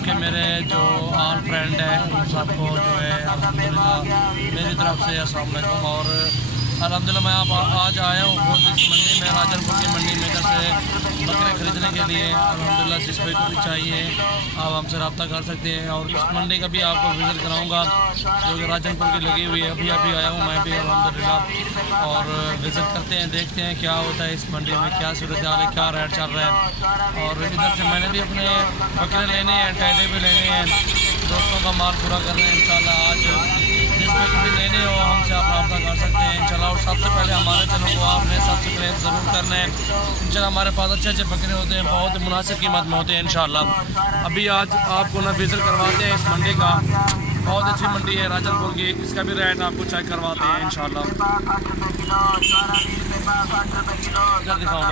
आपके मेरे जो ऑल फ्रेंड हैं उन सबको जो है अल्हम्दुलिल्लाह मेरी तरफ से अस्सलाम वालेकुम। और अल्हम्दुलिल्लाह मैं आज आया हूँ खुद इस मंडी में, राजनपुर की मंडी में जैसे बकरे ख़रीदने के लिए। अल्हम्दुलिल्लाह जिस पे को भी चाहिए आप हमसे रब्ता कर सकते हैं। और इस मंडी का भी आपको विज़िट कराऊँगा जो कि राजनपुर की लगी हुई है। अभी आया हूँ मैं भी अल्हम्दुलिल्लाह, और विज़िट करते हैं, देखते हैं क्या होता है इस मंडी में, क्या सूरत हाल है, क्या रेट चल रहा है। और इधर से मैंने भी अपने बकरे लेने हैं, टैडे भी लेने हैं, दोस्तों का माल पूरा करना है इंशाल्लाह। आज जिस पे भी लेने हो हमसे आप रब्ता कर सकते हैं इंशाल्लाह। और सबसे पहले हमारे चैनल को आपने सब्सक्राइब ज़रूर करना है इंशाल्लाह। हमारे पास अच्छे अच्छे बकरे होते हैं, बहुत मुनासिब कीमत में होते हैं इंशाल्लाह। अभी आज आपको ना विज़िट करवाते हैं इस मंडी का, बहुत अच्छी मंडी है राजनपुर की, इसका भी रेट आपको चेक करवाते हैं इंशाल्लाह। इधर दिखाओ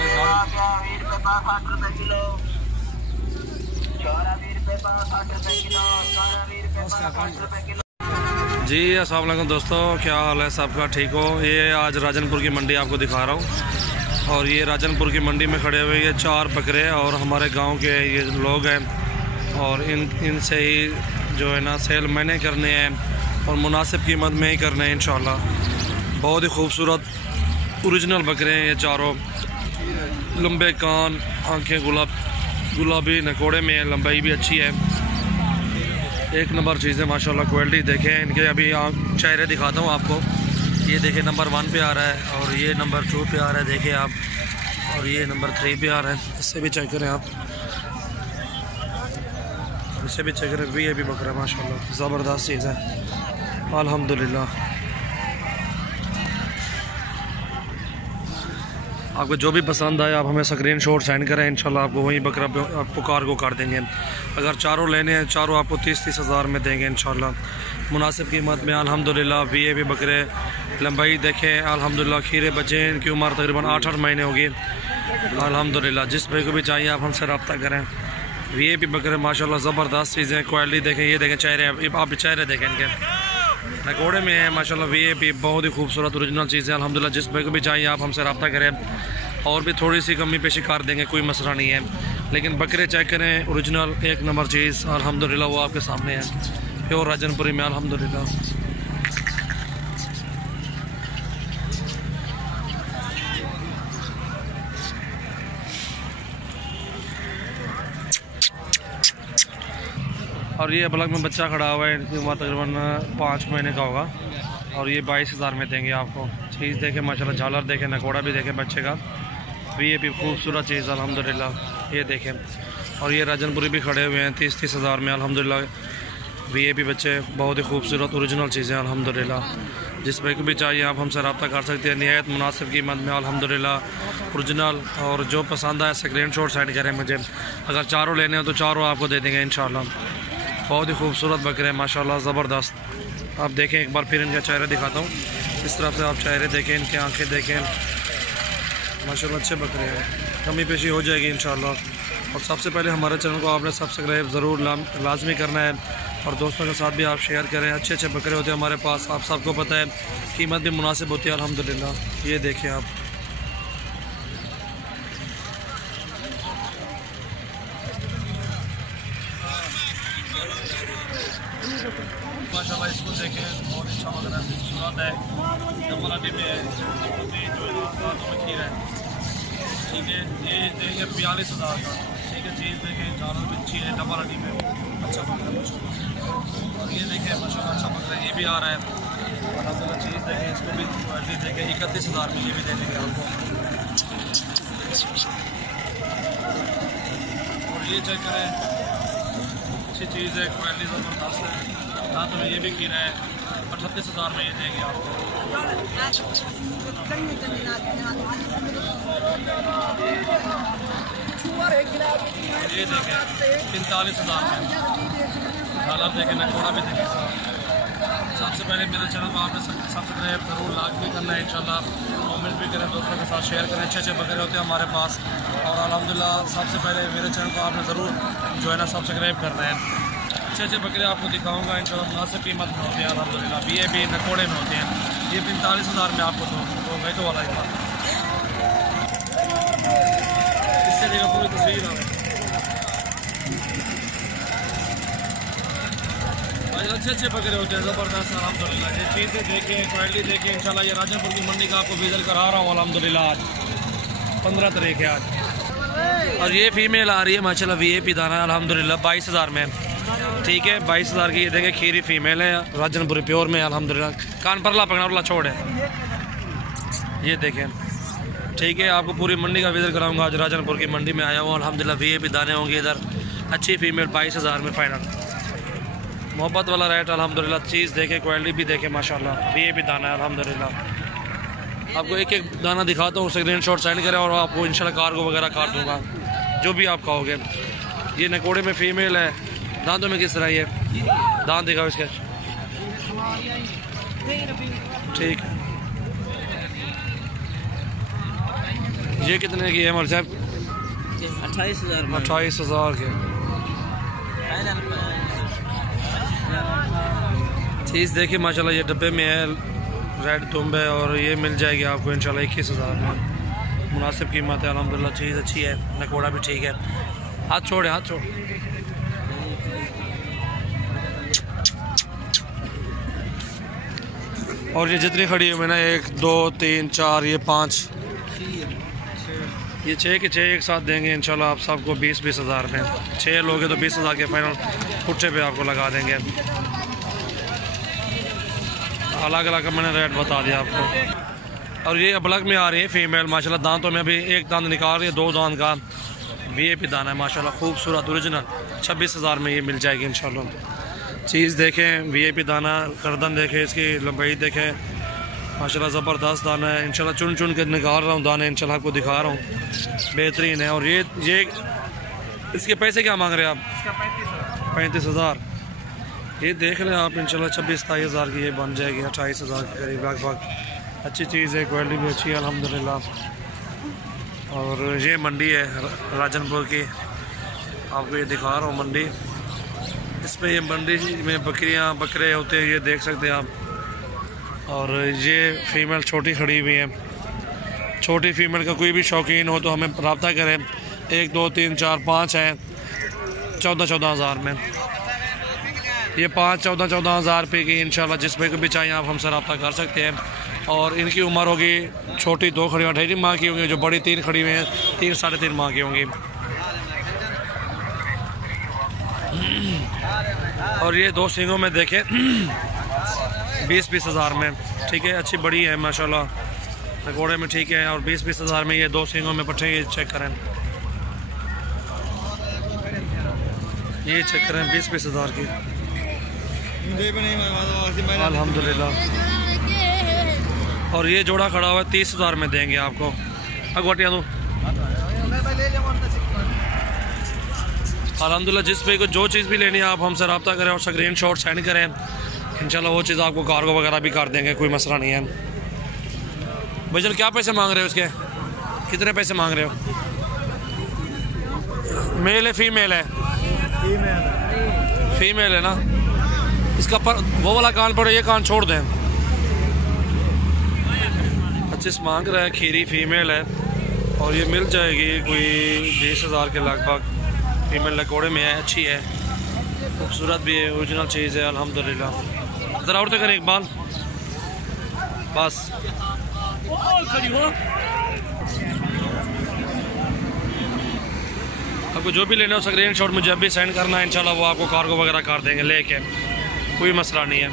जी। अस्सलाम वालेकुम दोस्तों, क्या हाल है सबका, ठीक हो? ये आज राजनपुर की मंडी आपको दिखा रहा हूँ। और ये राजनपुर की मंडी में खड़े हुए ये 4 बकरे और हमारे गांव के ये लोग हैं। और इनसे ही जो है ना सेल मैंने करने हैं और मुनासिब कीमत में ही करने हैं इंशाल्लाह। बहुत ही खूबसूरत ओरिजिनल बकरे हैं ये चारों, लंबे कान, आँखें गुलाबी नकोड़े में है, लंबाई भी अच्छी है, एक नंबर चीज़ है माशाल्लाह। क्वालिटी देखें इनके, अभी चेहरे दिखाता हूँ आपको। ये देखें नंबर 1 पे आ रहा है, और ये नंबर 2 पे आ रहा है, देखें आप। और ये नंबर 3 पे आ रहा है, इससे भी चेक करें आप, इससे भी चेक करें। ये भी बकरा माशाल्लाह ज़बरदस्त चीज़ है अल्हम्दुलिल्लाह। आपको जो भी पसंद आए आप हमें स्क्रीनशॉट सेंड करें इंशाल्लाह, आपको वहीं बकरा आपको कार्गो कर देंगे। अगर चारों लेने हैं, चारों आपको 30-30 हज़ार में देंगे इंशाल्लाह, मुनासिब कीमत में अल्हम्दुलिल्लाह। वीएपी बकरे, लंबाई देखें अल्हम्दुलिल्लाह, खीरे बच्चे, इनकी उम्र तकरीबन 8-8 महीने होगी अल्हम्दुलिल्लाह। जिस भाई को भी चाहिए आप हमसे रब्ता करें। वीएपी बकरे माशाल्लाह ज़बरदस्त चीज़ें, क्वालिटी देखें, ये देखें चेहरे, आप चेहरे देखें इनके, नकोड़े में है माशाल्लाह। वीएपी बहुत ही खूबसूरत ओरिजिनल चीज़ है अल्हम्दुलिल्लाह। जिस भाई को भी चाहिए आप हमसे रब्ता करें, और भी थोड़ी सी कमी पेशी कर देंगे, कोई मसला नहीं है। लेकिन बकरे चेक करें, ओरिजिनल एक नंबर चीज़ अल्हम्दुलिल्लाह, वो आपके सामने है, प्योर राजनपुरी में अल्हम्दुलिल्लाह। और ये बलग में बच्चा खड़ा हुआ है, इनकी उम्र तकरीबन 5 महीने का होगा, और ये 22 हज़ार में देंगे आपको। चीज़ देखें माशाल्लाह, झालर देखें, नकोड़ा भी देखें बच्चे का, वीएपी खूबसूरत चीज़ अल्हम्दुलिल्लाह। ये देखें, और ये राजनपुरी भी खड़े हुए हैं 30-30 हज़ार में अल्हम्दुलिल्लाह। वीएपी बच्चे बहुत ही खूबसूरत ओरिजिनल चीज़ें अल्हम्दुलिल्लाह। जिस भाई को भी चाहिए आप हमसे रब्ता कर सकते हैं, निहायत मुनासिब कीमत में अल्हम्दुलिल्लाह, ओरिजिनल। और जो पसंद आए स्क्रीनशॉट सेंड करें मुझे। अगर चारों लेने हो तो चारों आपको दे देंगे इंशाल्लाह। बहुत ही खूबसूरत बकरे माशाल्लाह ज़बरदस्त। आप देखें एक बार फिर इनका चेहरा दिखाता हूँ, इस तरफ से आप चेहरे देखें, इनके आंखें देखें माशाल्लाह, अच्छे बकरे हैं, कमी पेशी हो जाएगी इंशाल्लाह। और सबसे पहले हमारे चैनल को आपने सब्सक्राइब ज़रूर लाजमी करना है, और दोस्तों के साथ भी आप शेयर करें। अच्छे अच्छे बकरे होते हैं हमारे पास, आप सबको पता है, कीमत भी मुनासिब होती है अल्हम्दुलिल्लाह। ये देखें आप, माशाल्लाह इसको देखें, बहुत अच्छा बकरा है, खूबसूरत है, डबल में है, खीर है, ठीक है। ये देंगे 42 हज़ार का, ठीक है। चीज़ देखें, जानवर भी अच्छी है, डबल हड्डी में अच्छा बकरा माशाल्लाह। और ये देखें माशाल्लाह अच्छा बकरा, ये भी आ रहा है अल्हम्दुलिल्लाह। चीज़ देखें, इसको भी क्वालिटी देखें, 31 हज़ार में ये भी दे देंगे आपको। और ये चेक करें, अच्छी चीज़ है, क्वालिटी ज़बरदस्त है। साथ में ये भी खीरा है, 38 हज़ार में ये देंगे आपको। ये देखें 45 हज़ार में, हालात देखें, नकोड़ा भी देखें। सबसे पहले मेरे चैनल को आपने सब्सक्राइब ज़रूर लाजमी करना है इंशाल्लाह। कमेंट भी करें, दोस्तों के साथ शेयर करें। अच्छे अच्छे बकरे होते हैं हमारे पास, और अल्हम्दुलिल्लाह सबसे पहले मेरे चैनल को आपने ज़रूर जो है ना सब्सक्राइब करना है। अच्छे अच्छे बकरे आपको दिखाऊंगा इंशाल्लाह, मुनासिब कीमत में होते हैं अल्हम्दुलिल्लाह। भी नकोड़े में होते हैं, ये 45 हज़ार में आपको दो बैठो वाला ही था। इससे देखो पूरी तस्वीर है। अच्छे अच्छे बकरे होते हैं, ज़बरदस्त अल्हम्दुलिल्लाह। ये चीज़ें देखें, क्वालिटी देखें इंशाल्लाह। ये राजनपुर की मंडी का आपको विजिट करा रहा हूँ अल्हम्दुलिल्लाह। आज 15 तारीख है आज। और ये फीमेल आ रही है माशाल्लाह VIP दाना अल्हम्दुलिल्लाह 22,000 में, ठीक है 22,000 की। ये देखें खीरी फीमेल है राजनपुर प्योर में अल्हम्दुलिल्लाह। कान परला पकड़ा छोड़ है, ये देखें, ठीक है। आपको पूरी मंडी का विजिट कराऊंगा। आज राजनपुर की मंडी में आया हूँ अल्हम्दुलिल्लाह। VIP दाने होंगे इधर, अच्छी फीमेल 22,000 में फाइनल, मोहब्बत वाला रेट अल्हम्दुलिल्लाह। चीज़ देखें, क्वालिटी भी देखें माशाल्लाह। VIP दाना है अल्हम्दुलिल्लाह। आपको एक एक दाना दिखाता हूँ, स्क्रीनशॉट सेंड करें और आपको इंशाल्लाह कार्गो वगैरह काट दूँगा जो भी आप कहोगे। ये नकोड़े में फीमेल है, दांतों में किस तरह ये दांत दिखाओ इसके, ठीक है। ये कितने की है मौलवी साहब? 28,000 28,000 के। चीज़ देखिए माशाल्लाह, ये डब्बे में है, रेड दुम्ब है और ये मिल जाएगी आपको इंशाल्लाह 21,000 में। मुनासिब कीमत है अल्हम्दुलिल्लाह। चीज़ अच्छी है, नकोड़ा भी ठीक है। हाथ छोड़े, हाथ छोड़। और ये जितनी खड़ी हुई है ना, 1 2 3 4 ये 5, ये 6 के 6 एक साथ देंगे इंशाल्लाह आप सबको 20,000 में। 6 लोगे तो 20,000 के फाइनल पुट्ठे पे आपको लगा देंगे। अलग अलग का मैंने रेट बता दिया आपको। और ये अबलग में आ रही है फीमेल माशाल्लाह। दांतों में अभी एक दांत निकाल रही है, 2 दांत का VIP दाना है माशाल्लाह, खूबसूरत ओरिजिनल। 26,000 में ये मिल जाएगी इंशाल्लाह। चीज़ देखें, VIP दाना, गर्दन देखें, इसकी लंबाई देखें माशाल्लाह, ज़बरदस्त दाना है इंशाल्लाह। चुन चुन के निकाल रहा हूँ दाने इंशाल्लाह, आपको दिखा रहा हूँ, बेहतरीन है। और ये इसके पैसे क्या मांग रहे हैं आप? 35,000। ये देख लें आप इंशाल्लाह 26-27,000 की ये बन जाएगी, 28,000 के करीब लगभग। अच्छी चीज़ है, क्वालिटी भी अच्छी है अल्हम्दुलिल्लाह। और ये मंडी है राजनपुर की, आपको ये दिखा रहा हूँ मंडी। इसमें ये मंडी में बकरियाँ बकरे होते हैं, ये देख सकते हैं आप। और ये फीमेल छोटी खड़ी हुई है। छोटी फीमेल का कोई भी शौकीन हो तो हमें रब्ता करें। 1 2 3 4 5 हैं 14,000 में। ये 5 14,000 रुपये की इंशाल्लाह। जिस पे को भी चाहिए आप हमसे रब्ता कर सकते हैं। और इनकी उम्र होगी, छोटी 2 खड़ी 2.5 माह की होंगी, जो बड़ी 3 खड़ी हुई हैं 3 साढ़े 3 माह की होंगी। और ये 2 सींगों में देखें 20,000 में, ठीक है। अच्छी बड़ी है माशाल्लाह, नकोड़े में ठीक है। और 20,000 में ये 2 सींगों में पट्टे, ये चेक करें, ये चेक करें 20,000 की अल्हम्दुलिल्लाह। और ये जोड़ा खड़ा हुआ है 30,000 में देंगे आपको। अगवटिया दूँ अल्हम्दुलिल्लाह। जिस पे को जो चीज़ भी लेनी है आप हमसे रब्ता करें और स्क्रीनशॉट सेंड करें इंशाल्लाह, वो चीज़ आपको कार्गो वगैरह भी कर देंगे, कोई मसला नहीं है। भैया क्या पैसे मांग रहे हो इसके? कितने पैसे मांग रहे हो? मेल है फीमेल है? फीमेल है ना। इसका पर वो वाला कान पड़े, ये कान छोड़ दें। 25 मांग रहा है, खीरी फीमेल है। और ये मिल जाएगी कोई 20,000 के लगभग। फीमेल लकोड़े में है, अच्छी है, खूबसूरत भी है, ओरिजिनल चीज़ है अल्हम्दुलिल्लाह। ज़रा और तो करें इकबाल, बस आपको जो भी लेना हो स्क्रीनशॉट मुझे अभी सेंड करना है इंशाल्लाह, वो आपको कार्गो वगैरह कर देंगे लेके, कोई मसला नहीं है।